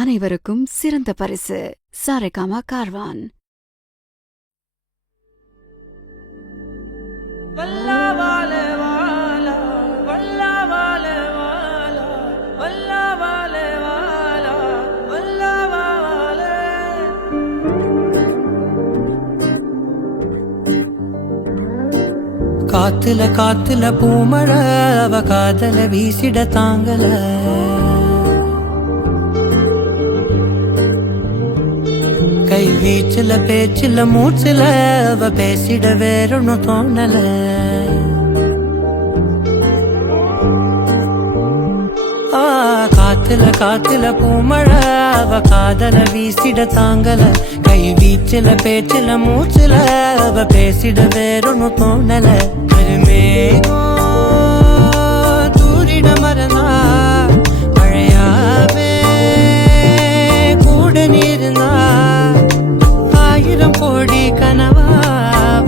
அனைவருக்கும் சிறந்த பரிசு சாரேகாமா கார்வான். காத்துல காத்துல பூமழை அவ காதல வீசிட தாங்கல. கை வீச்சுல பேச்சுல மூச்சுல அவ பேசிட வேறொன்னு தோணல. காத்துல காத்துல பூமழை அவ காதல வீசிட தாங்கல. கை வீச்சுல பேச்சுல மூச்சுல அவ பேசிட வேறொன்னு தோணல. தூரிட மறந்தா மழையாவே கூட நீர்ந்தா ஆயிரம் கோடி கனவா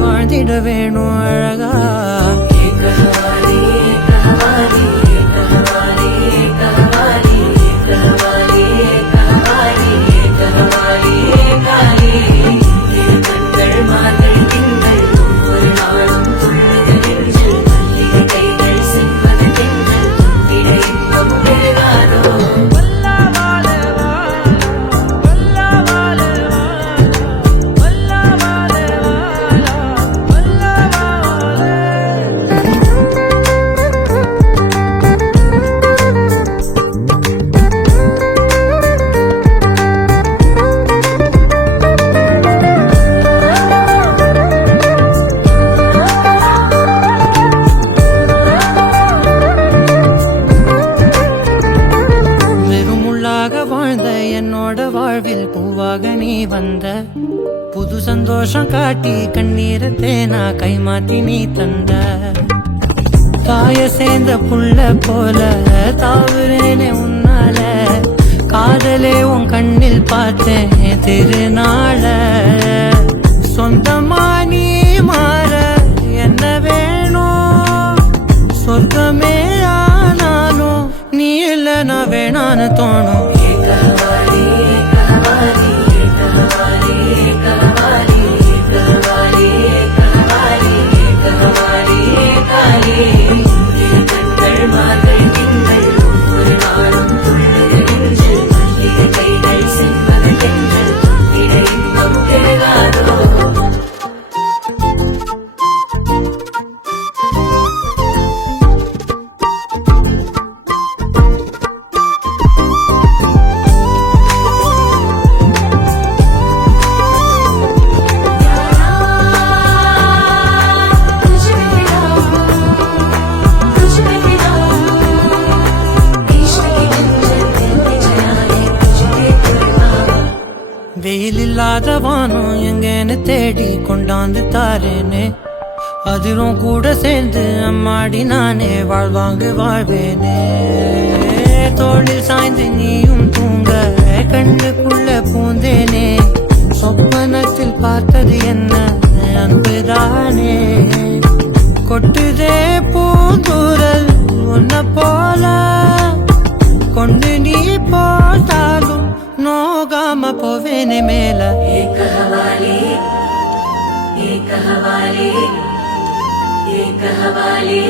வாழ்ந்திட வேணும் அழகா. என்னோட வாழ்வில் பூவாக நீ வந்த புது சந்தோஷம் காட்டி கண்ணீரை தேனா கைமாத்தி நீ தந்த. தாய சேர்ந்த புள்ள போல தாவுறேனே உன்னால காதலே உன் கண்ணில் பார்த்தேன் திருநாள. சொந்தமா நீ மாற என்ன வேணும் சொர்க்கமே ஆனாலும் நீ இல்லைன்னா வேணான்னு தோணும். வெயில் இல்லாத வானம் எங்கன்னு தேடி கொண்டாந்து தாரேனே. அதிரும் கூட சேர்ந்து அம்மாடி நானே வாழ்வாங்கு வாழ்வேனே. தோளில் சாய்ந்து நீயும் தூங்க கண்ணுக்குள்ள பூந்தேனே. சொப்பனத்தில் பார்த்தது என்ன அன்புதானே. கொட்டுதே பூந்தூரல் உன்ன போல கொண்டு நீ போட்டாலும் நோகாம போவேனே மேல. एक हवाले एक हवाले एक हवाले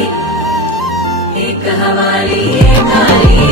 एक हवाले एक हवाले